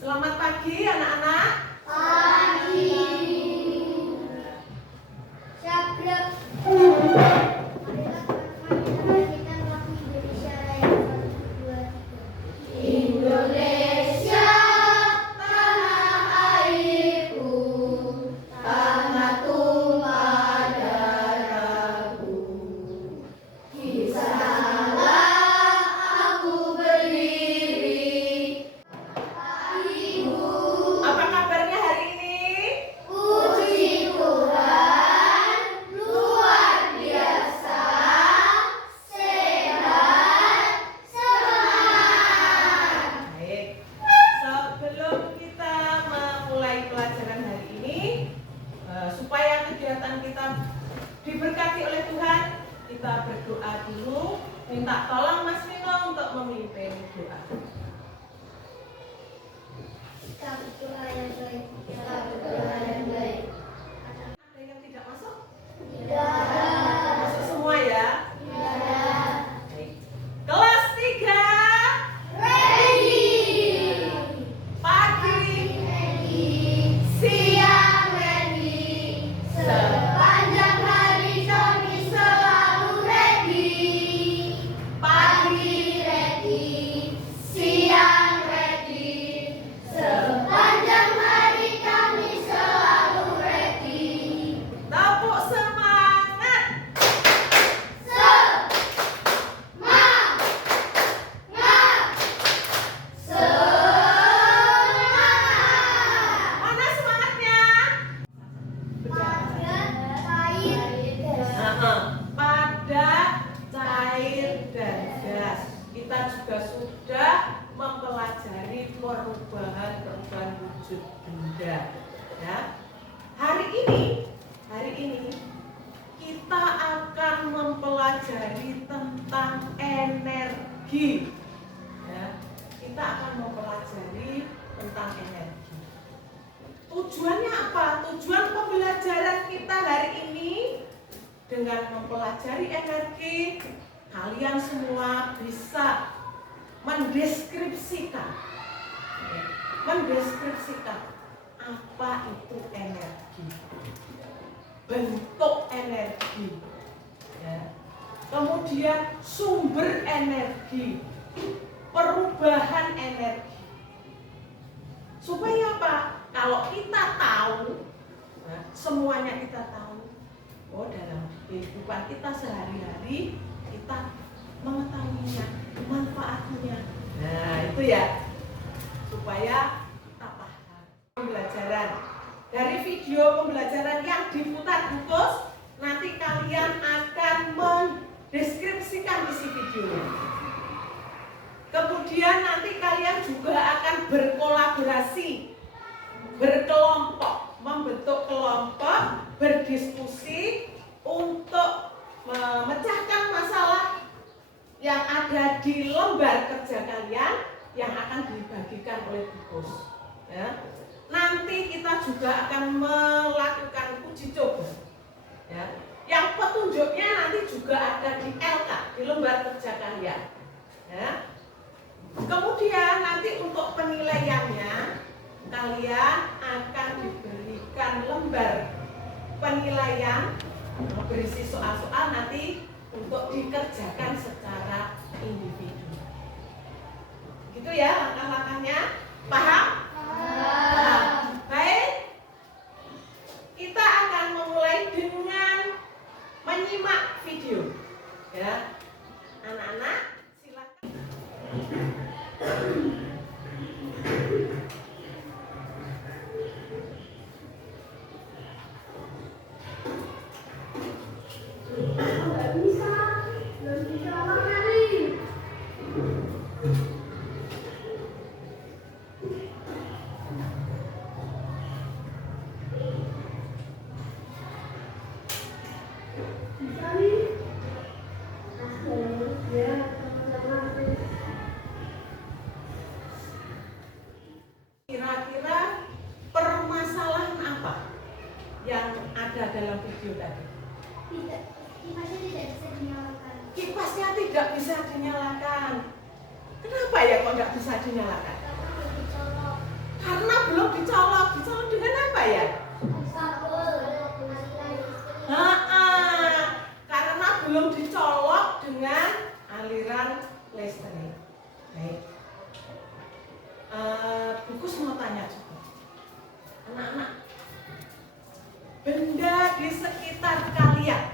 Selamat pagi anak-anak. Pagi. Syabrek. Indonesia tanah airku, tanah tumpah darahku. Di sanalah aku berdiri. Ibu. Apa kabarnya hari ini? Puji Tuhan, luar biasa, sehat, semangat. Baik. Sebelum kita memulai pelajaran hari ini, supaya kegiatan kita diberkati oleh Tuhan, kita berdoa dulu. Minta tolong Mas Vino untuk memimpin doa. Kita berdoa yang baik. Kita berdoa yang baik. Ada yang tidak masuk? Tidak. Masuk semua ya. Tidak. Baik. Kelas 3 Ready. pagi, Ready. siang, Ready. Sepanjang hari kami selalu ready. Pagi ready, siang ready. Sepanjang hari kami selalu ready. tepuk semangat. Semangat. Semangat. Mana semangatnya? Padat, cair, dan gas. Kita juga sudah mempelajari perubahan wujud benda. Ya. Hari ini kita akan mempelajari tentang energi. Ya. Kita akan mempelajari tentang energi. Tujuannya apa? Tujuan pembelajaran kita hari ini dengan mempelajari energi, kalian semua bisa mendeskripsikan apa itu energi, bentuk energi, ya. Kemudian sumber energi, perubahan energi. Supaya apa? Kalau kita tahu, nah, semuanya kita tahu, oh dalam kehidupan kita sehari-hari kita mengetahuinya, manfaatnya. Nah itu ya, supaya kita paham. Pembelajaran dari video pembelajaran yang diputar Gus, nanti kalian akan mendeskripsikan isi videonya. Kemudian nanti kalian juga akan berkolaborasi, berkelompok, membentuk kelompok, berdiskusi untuk memecahkan masalah yang ada di lembar kerja kalian yang akan dibagikan oleh Gus. Ya. Nanti kita juga akan melakukan uji coba. Ya. Yang petunjuknya nanti juga ada di LK, di lembar kerja kalian. Ya. Kemudian nanti untuk penilaiannya kalian akan diberikan lembar penilaian berisi soal-soal nanti untuk dikerjakan secara individu. Gitu ya langkah-langkahnya, paham? Paham. Baik, kita akan memulai dengan menyimak video. Ya, anak-anak silakan. Belum bisa makan nih. Bisa nih. Ya, sama-sama. Kira-kira permasalahan apa yang ada dalam video tadi? Tidak, kipasnya tidak bisa dinyalakan. Kipasnya tidak bisa dinyalakan. Kenapa ya kok nggak bisa dinyalakan? Karena belum dicolok. Terus mau tanya juga, anak-anak, benda di sekitar kalian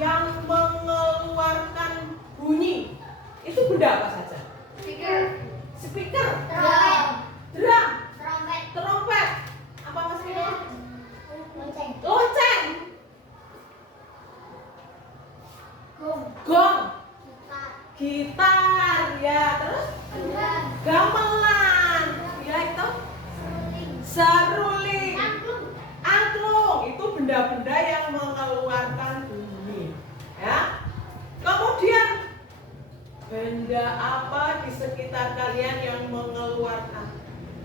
yang mengeluarkan bunyi itu benda apa saja? Speaker, drum, trompet, apa mas Mino? Lonceng, gong, gitar, ya, terus gamelan, ya itu, seruling, angklung, itu benda-benda yang mengeluarkan bunyi, ya. Kemudian benda apa di sekitar kalian yang mengeluarkan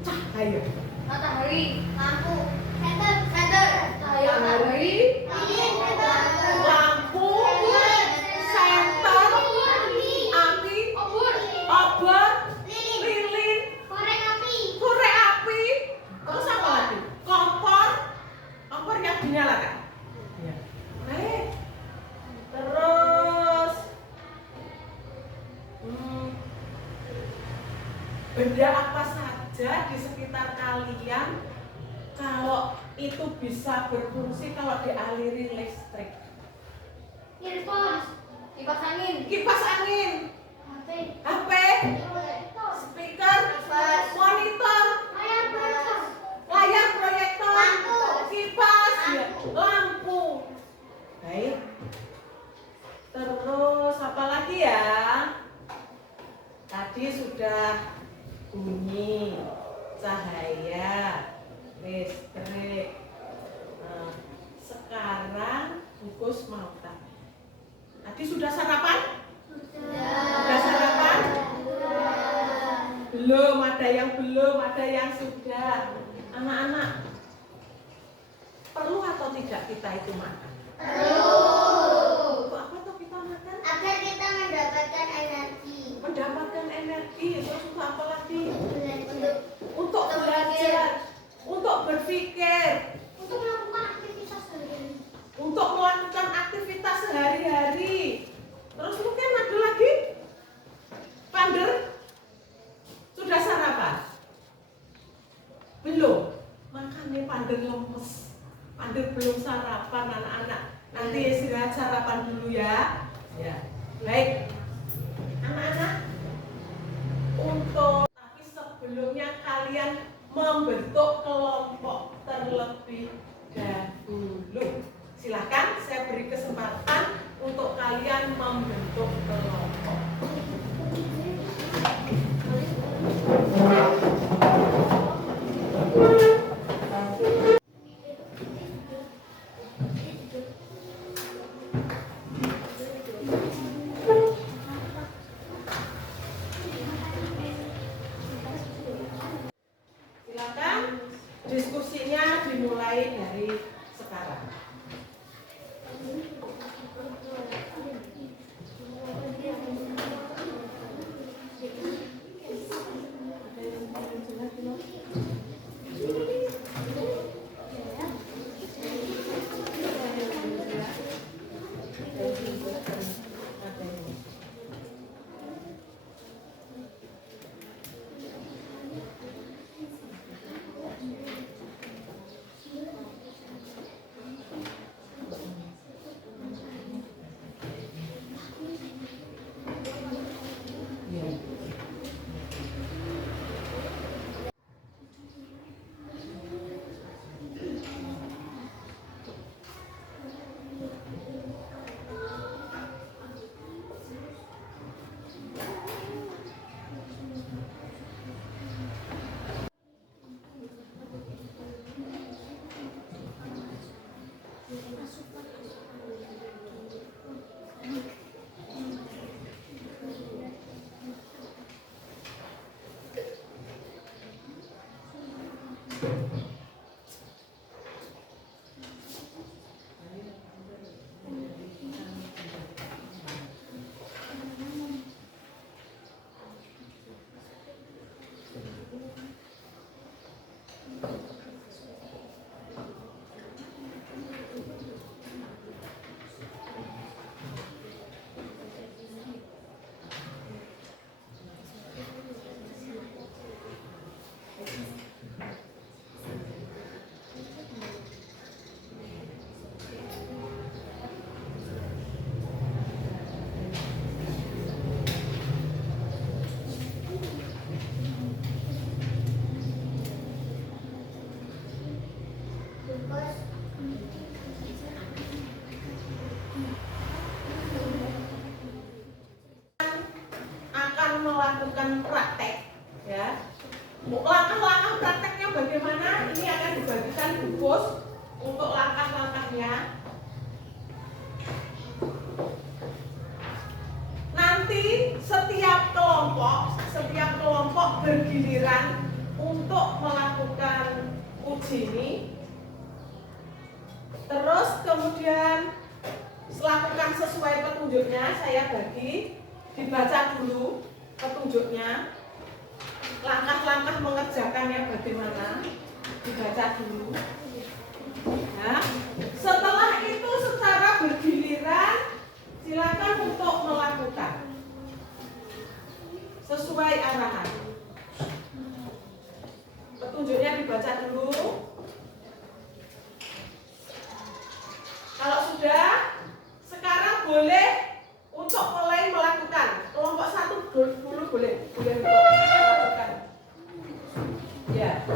cahaya? Matahari, lampu, Matahari, lampu, senter, api, obor, lilin, korek api, terus apa lagi? Kompor yang dinyalakan. Ya. Baik. Terus benda apa saja di sekitar kalian kalau itu bisa berfungsi kalau dialiri listrik? kipas angin, Kipas angin, HP, speaker, monitor, layar proyektor, Lampu. kipas, ya, Lampu. lampu. Baik. Terus apa lagi ya? Tadi sudah bunyi, cahaya, listrik. Nah, sekarang Gugus mau tanya. Tadi sudah sarapan? Sudah sarapan? Belum, ada yang belum, ada yang sudah. Anak-anak, perlu atau tidak kita itu makan? Untuk apa tuh kita makan? agar kita mendapatkan energi Mendapatkan energi. Terus untuk apa lagi? untuk Untuk belajar, untuk berpikir, untuk melakukan aktivitas sehari-hari. untuk melakukan aktivitas sehari-hari. Terus mungkin ada lagi? Pander? Sudah sarapan? Belum? Makanya Pander lemes. Pander belum sarapan anak-anak. Nanti istirahat sarapan dulu ya. Ya. Baik. Anak-anak, untuk tapi sebelumnya kalian membentuk kelompok terlebih dahulu. Silakan saya beri kesempatan untuk kalian membentuk kelompok. Silakan diskusinya dimulai dari sekarang. melakukan praktek, ya. Langkah-langkah prakteknya bagaimana? Ini akan dibagikan di pos untuk langkah-langkahnya. Nanti setiap kelompok bergiliran untuk melakukan uji ini. Terus kemudian lakukan sesuai petunjuknya. Saya bagi, dibaca dulu petunjuknya, langkah-langkah mengerjakannya bagaimana, dibaca dulu. Nah, setelah itu secara bergiliran silakan untuk melakukan sesuai arahan. Petunjuknya dibaca dulu. Kalau sudah, sekarang boleh untuk mulai melakukan. Kelompok 1 dulu boleh untuk melakukan. Ya.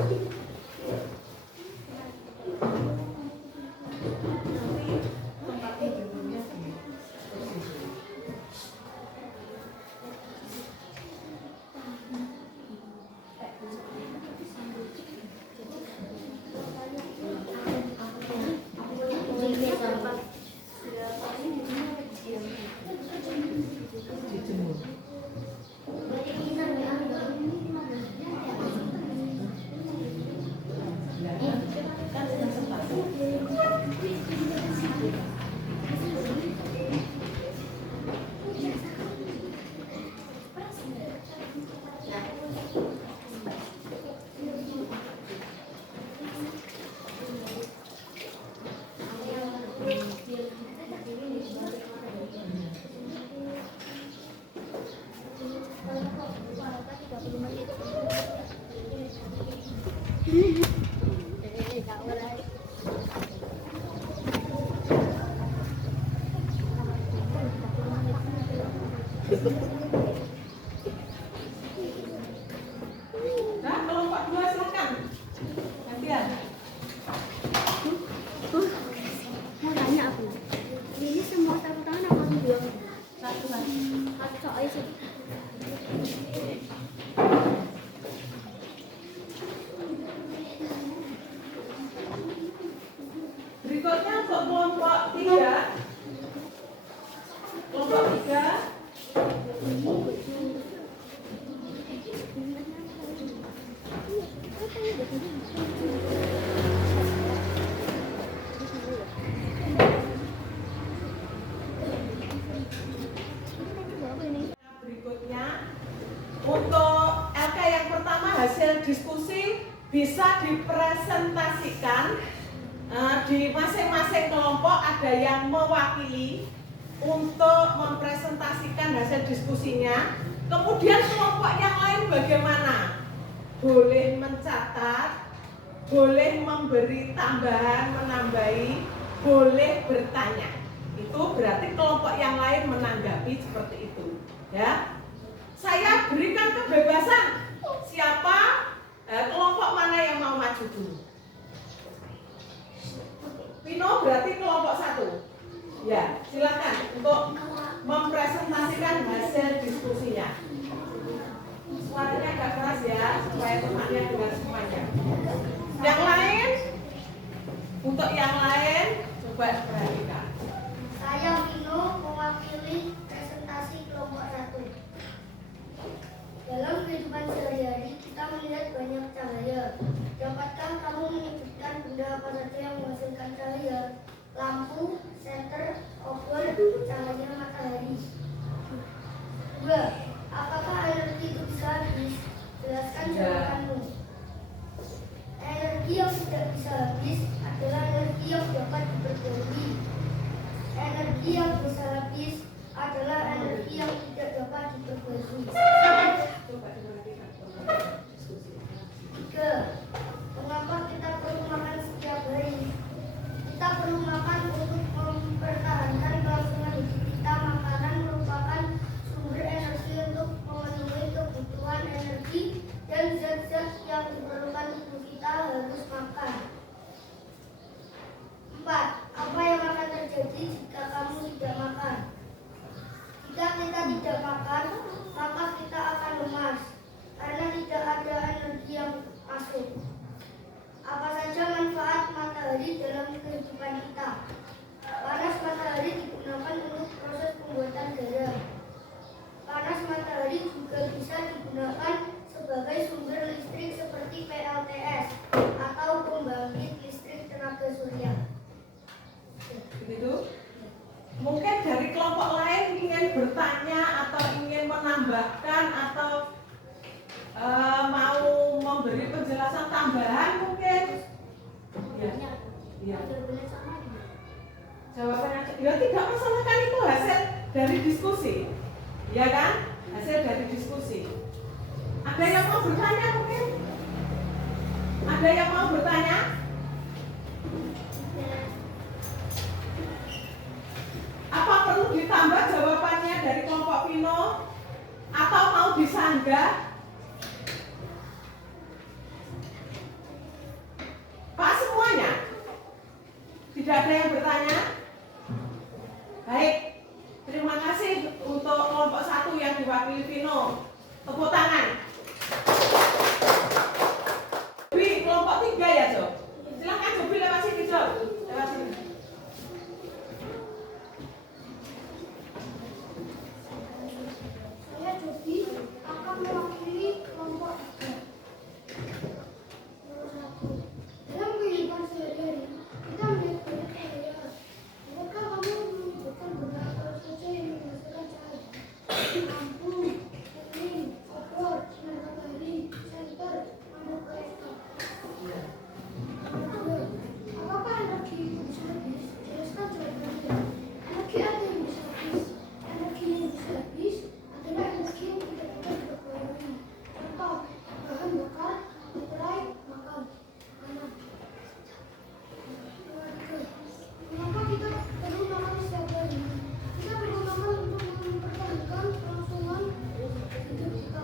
Nah, kelompok 2 silakan. Gantian. Mau tanya apa? Ini semua satu tangan apa dua? Satu kan. Satu soalnya sih. Berikutnya untuk kelompok 3. Kelompok 3. Berikutnya untuk LK yang pertama, hasil diskusi bisa dipresentasikan di masing-masing kelompok. Ada yang mewakili untuk mempresentasikan hasil diskusinya. Kemudian kelompok yang lain bagaimana? Boleh mencatat, boleh memberi tambahan, menambahi, boleh bertanya. Itu berarti kelompok yang lain menanggapi seperti itu, ya. Saya berikan kebebasan siapa kelompok mana yang mau maju dulu. Pino berarti kelompok 1. Ya, silakan untuk mempresentasikan hasil diskusinya. Suaranya agak keras ya, supaya temannya dengar semuanya. Yang lain, untuk yang lain coba perhatikan. Saya Vino mewakili presentasi kelompok 1. Dalam kehidupan sehari-hari kita melihat banyak cahaya. Dapatkah kamu menyebutkan benda apa saja yang menghasilkan cahaya? Lampu, senter, obor, cahaya matahari. 2. Apakah energi itu bisa habis? Jelaskan jawabanmu. Energi yang tidak bisa habis adalah energi yang dapat diperbarui. Energi yang bisa habis adalah energi yang tidak dapat diperbarui. 3. Mengapa kita perlu makan setiap hari? Kita perlu makan untuk mempertahankan kelangsungan hidup kita. Makanan merupakan sumber energi untuk memenuhi kebutuhan energi dan zat-zat yang diperlukan tubuh kita harus makan. 4. Apa yang akan terjadi jika kamu tidak makan? Jika kita tidak makan, maka kita tidak masalah kan, itu hasil dari diskusi, ya kan? Hasil dari diskusi. Ada yang mau bertanya mungkin? Ada yang mau bertanya? Apa perlu ditambah jawabannya dari kelompok Pino? Atau mau disanggah? Pak semuanya? Tidak ada yang bertanya? Baik, terima kasih untuk kelompok 1 yang diwakili Vino. Tepuk tangan. Jobi, kelompok 3 ya, Jo? Silakan Jobi, lewat sini, Jo. Lewat sini. Saya Jobi akan mewakili kelompok 3. Nomor 1. Dalam kehidupan sehari-hari, kita melihat banyak cahaya. Apakah kamu menyebutkan beberapa saja yang menghasilkan cahaya? Lampu, kuning, obor, sinar matahari, senter, lampu kereta. Nomor 2. Apakah energi itu bisa habis? Jelaskan jawabannya. Energi ada yang bisa habis. Energi yang bisa habis adalah energi yang tidak dapat diperbarui. Contoh, bahan bakar, baterai, makan, anak. Nomor 3. Mengapa kita perlu makan setiap hari? Kita perlu makan untuk mempertahankan kelangsungan hidup kita.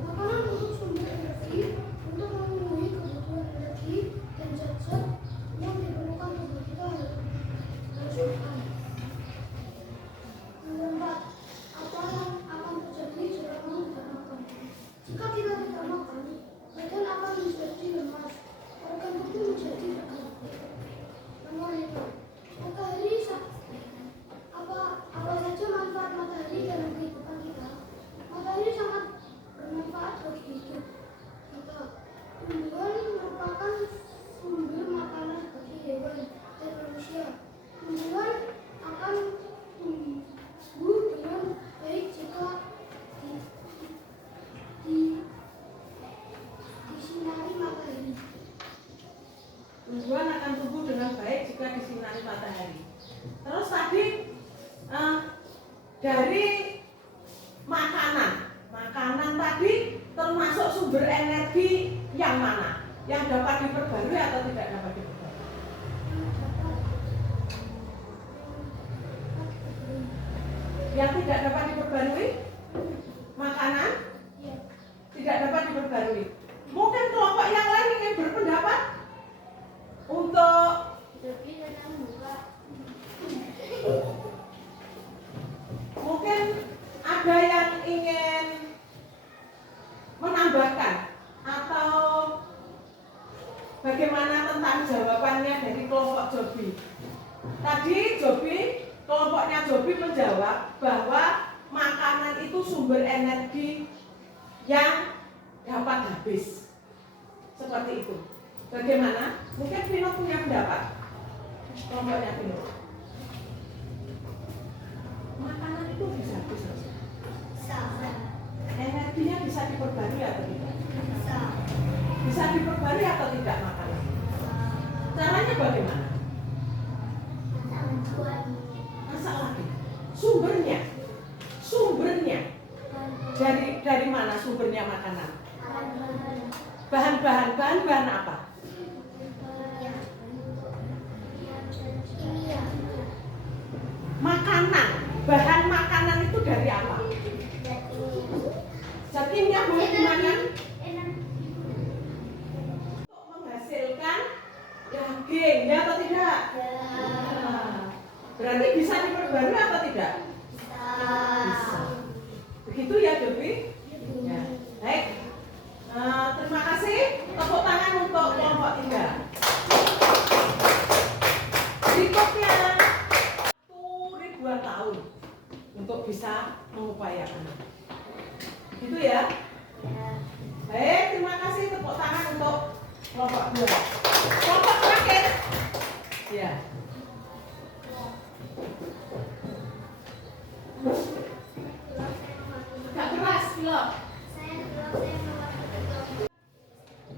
Makanan untuk sumber energi, untuk memenuhi kebutuhan energi dan zat-zat yang diperlukan tubuh kita harus makan. Nomor 4. Apa yang akan terjadi jika kamu tidak makan? Jika kita tidak makan, badan akan menjadi lemas, organ tubuh menjadi lemah. Nomor 5. Matahari apa saja manfaat matahari dalam kehidupan kita? Matahari sangat bermanfaat bagi hidup kita. Tumbuhan merupakan sumber makanan bagi hewan dan manusia. Tumbuhan akan tumbuh dengan baik jika disinari matahari. Tumbuhan akan tumbuh dengan baik jika disinari matahari. Terus tadi dari makanan tadi termasuk sumber energi yang mana? Yang dapat diperbarui atau tidak dapat diperbarui? Yang tidak dapat diperbarui? Makanan? Tidak dapat diperbarui. Mungkin kelompok yang lain ingin berpendapat untuk mungkin ada yang ingin menambahkan atau bagaimana tentang jawabannya dari kelompok Jobi. Tadi kelompoknya Jobi menjawab bahwa makanan itu sumber energi yang dapat habis. Seperti itu. Bagaimana? Mungkin Vino punya pendapat. Kelompoknya Vino. Makanan itu bisa habis. Energinya bisa diperbarui atau tidak? Bisa diperbarui atau tidak makanan? Caranya bagaimana? Masak lagi. Sumbernya. Dari mana sumbernya makanan? Bahan-bahan apa? Makanan. Bahan makanan itu dari apa? Zat kimia boleh gimana? Untuk menghasilkan daging, ya atau tidak? Berarti bisa diperbarui atau tidak? Bisa. Begitu ya, Jobi? Ya. Baik. Terima kasih. Tepuk tangan untuk kelompok 3. Berikutnya 1000 tahun untuk bisa mengupayakan. Gitu ya? Baik, terima kasih. Tepuk tangan untuk kelompok 2. Kelompok terakhir. Ya. Agak keras, pilot.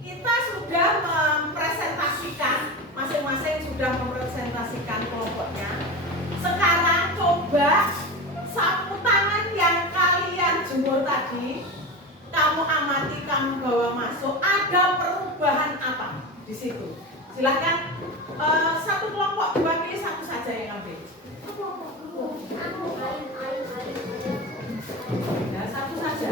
Kita sudah mempresentasikan, masing-masing sudah mempresentasikan kelompoknya. Sekarang kamu bawa masuk ada perubahan apa di situ? Silahkan satu kelompok diwakili satu saja yang ambil. Ya, satu saja.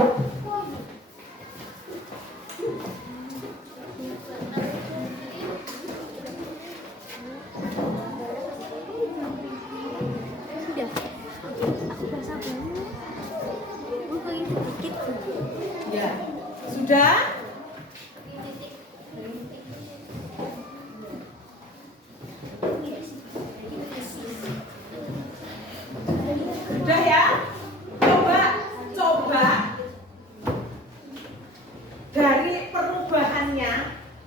Ya, sudah? Sudah ya? Coba dari perubahannya,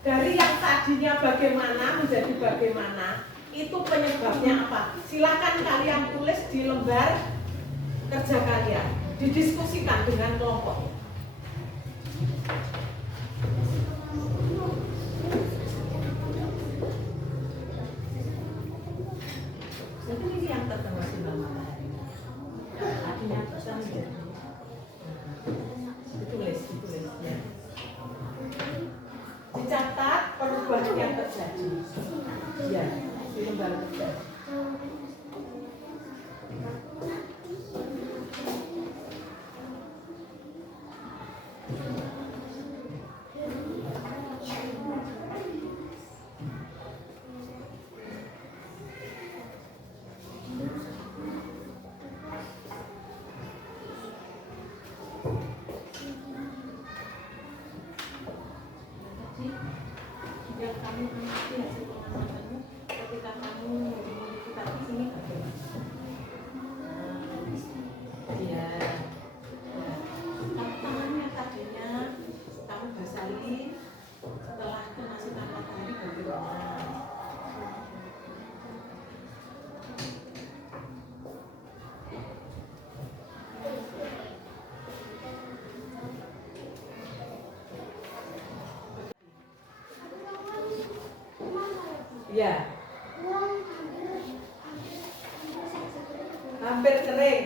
dari yang tadinya bagaimana menjadi bagaimana, itu penyebabnya apa? Silakan kalian tulis di lembar kerja kalian, didiskusikan dengan kelompok. Jadi ini yang terkena sinar matahari. Artinya bisa menjadi. Ditulis ya. Dicatat perubahan yang terjadi. Ya, di lembar kerja. Yang kamu mengerti hasil pengamatanmu ketika kamu modifikasi sini bagaimana? Iya. Tangannya tadinya kamu basahi setelah kena sinar matahari bagaimana? Ya, hampir kering,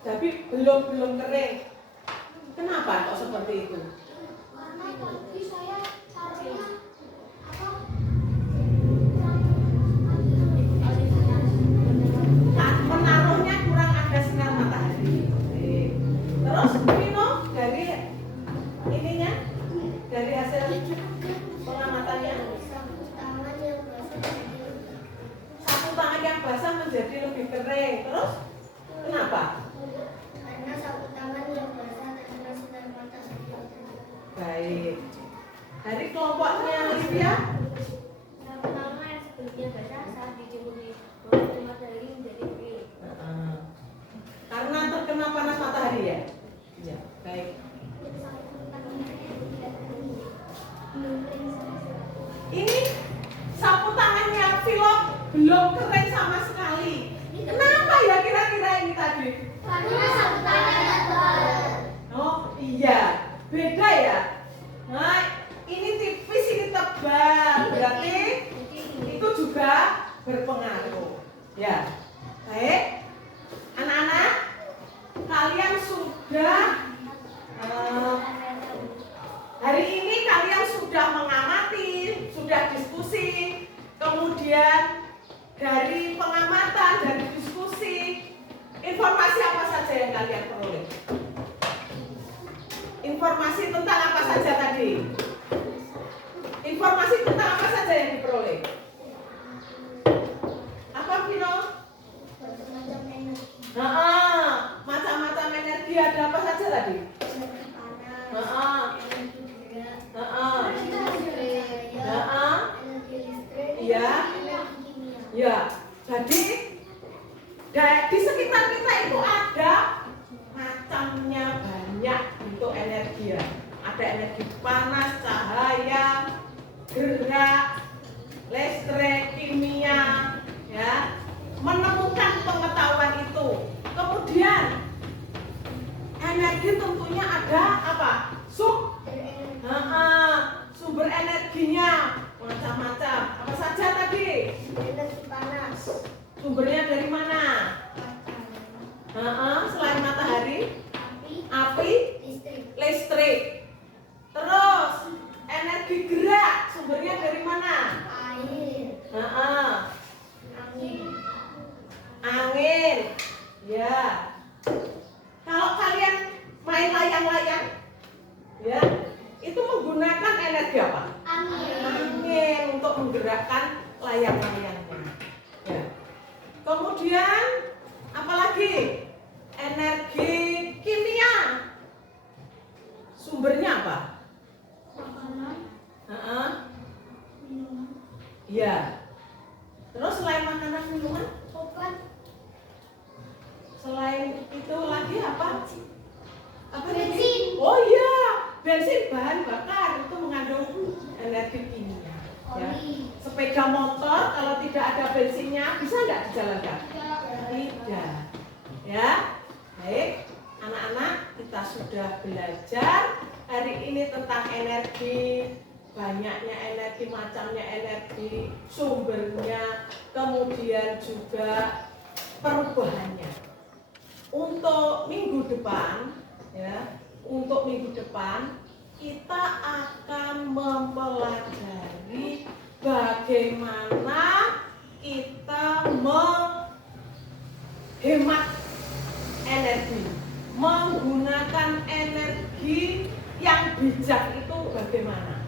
tapi belum kering. Kenapa kok seperti itu? Karena tadi saya caranya Menaruhnya kurang ada sinar matahari. Terus Vino dari ininya, dari hasil pengamatannya, satu tangan yang basah menjadi lebih kering. Terus kenapa? karena sapu tangan yang basah terkena sinar matahari. Baik. Dari kelompoknya Livia, Sapu tangan yang sebelumnya basah saat dijemur di bawah sinar matahari menjadi kering. karena terkena panas matahari ya. Ya, baik. Ini sapu tangannya Vilo belum kering sama sekali. Kenapa ya kira-kira ini tadi? Karena sapu tangan tebal. Oh iya, beda ya. Nah, ini tipis, ini tebal. Berarti itu juga berpengaruh. Ya, baik. Anak-anak, kalian sudah hari ini kalian sudah mengamati, sudah diskusi, kemudian dari pengamatan, dari diskusi, informasi apa saja yang kalian peroleh? Informasi tentang apa saja tadi? Informasi tentang apa saja yang diperoleh? Apa, Vino? Macam-macam energi. Macam-macam energi ada apa saja tadi? Energi panas, energi gerak, energi listrik, Iya. energi kimia. Ya, jadi di sekitar kita itu ada macamnya banyak bentuk energi ya. Ada energi panas, cahaya, gerak, listrik, kimia, ya. Menemukan pengetahuan itu. Kemudian energi tentunya ada apa? Sumber energinya macam-macam. Apa saja tadi? Energi panas, Sumbernya dari mana? Selain matahari, api, api, listrik. listrik. Terus untuk menggerakkan layang-layangnya. Ya. Kemudian apalagi? Energi kimia. Sumbernya apa? Makanan, minuman, Iya. Terus selain makanan minuman, obat, selain itu lagi apa? Apa tadi? bensin, Oh iya, bensin bahan bakar itu mengandung energi kimia. Ya. oli. Sepeda motor kalau tidak ada bensinnya bisa nggak dijalankan? Tidak. Ya, baik. Anak-anak, kita sudah belajar hari ini tentang energi, banyaknya energi, macamnya energi, sumbernya, kemudian juga perubahannya. Untuk minggu depan, ya, untuk minggu depan kita akan mempelajari bagaimana kita menghemat energi, menggunakan energi yang bijak itu bagaimana.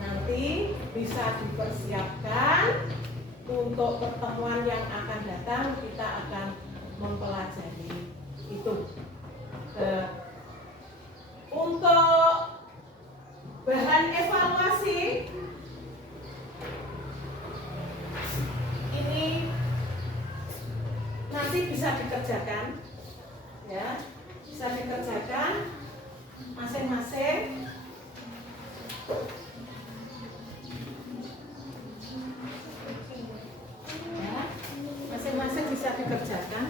Nanti bisa dipersiapkan untuk pertemuan yang akan datang, kita akan mempelajari itu. Untuk bahan evaluasi ini nanti bisa dikerjakan, ya, bisa dikerjakan masing-masing. Ya, masing-masing bisa dikerjakan.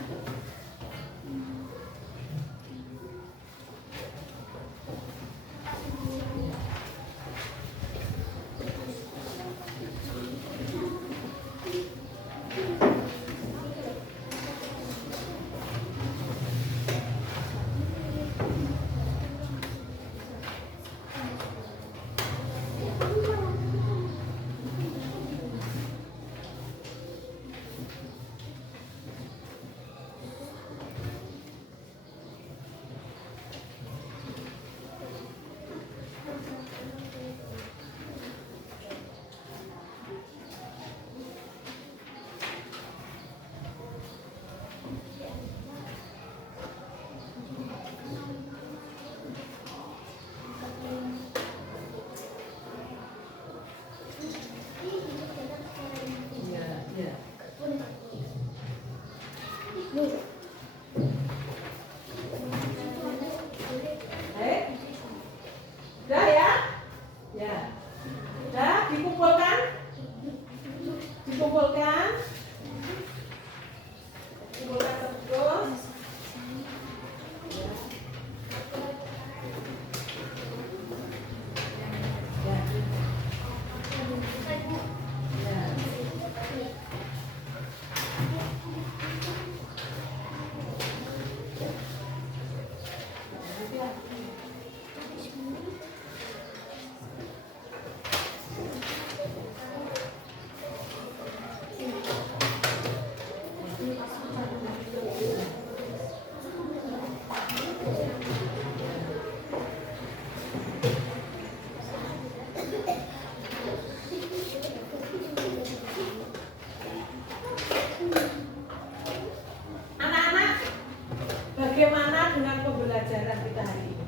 Bagaimana dengan pembelajaran kita hari ini?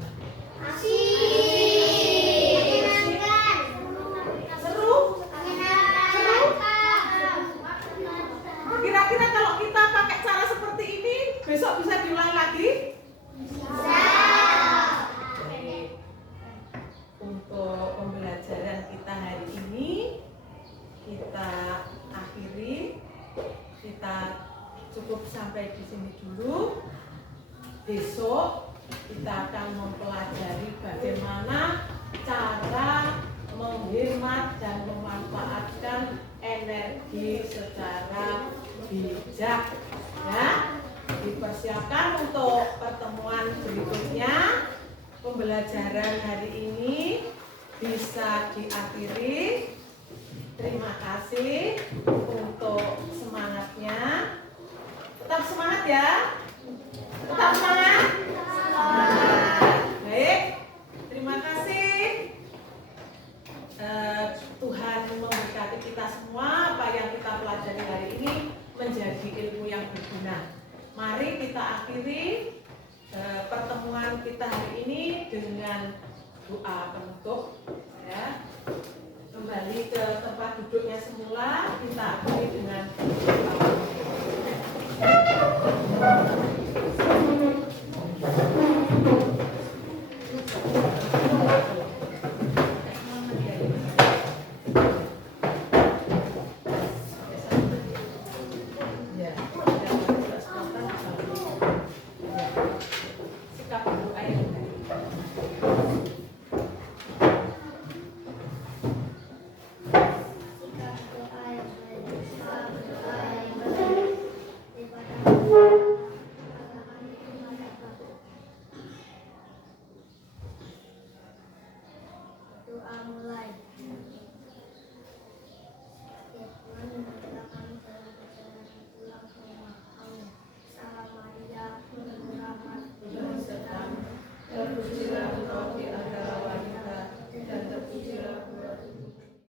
Seru? Kira-kira kalau kita pakai cara seperti ini, besok bisa diulang lagi? Jadi, untuk pembelajaran kita hari ini, kita akhiri. Kita cukup sampai di sini dulu. Besok kita akan mempelajari bagaimana cara menghemat dan memanfaatkan energi secara bijak. Ya, dipersiapkan untuk pertemuan berikutnya. Pembelajaran hari ini bisa diakhiri. Terima kasih untuk semangatnya. Tetap semangat ya. Tetap semangat. Baik, terima kasih. Tuhan memberkati kita. semua apa yang kita pelajari hari ini menjadi ilmu yang berguna. Mari kita akhiri pertemuan kita hari ini dengan doa penutup. Ya. Kembali ke tempat duduknya semula, kita akhiri dengan doa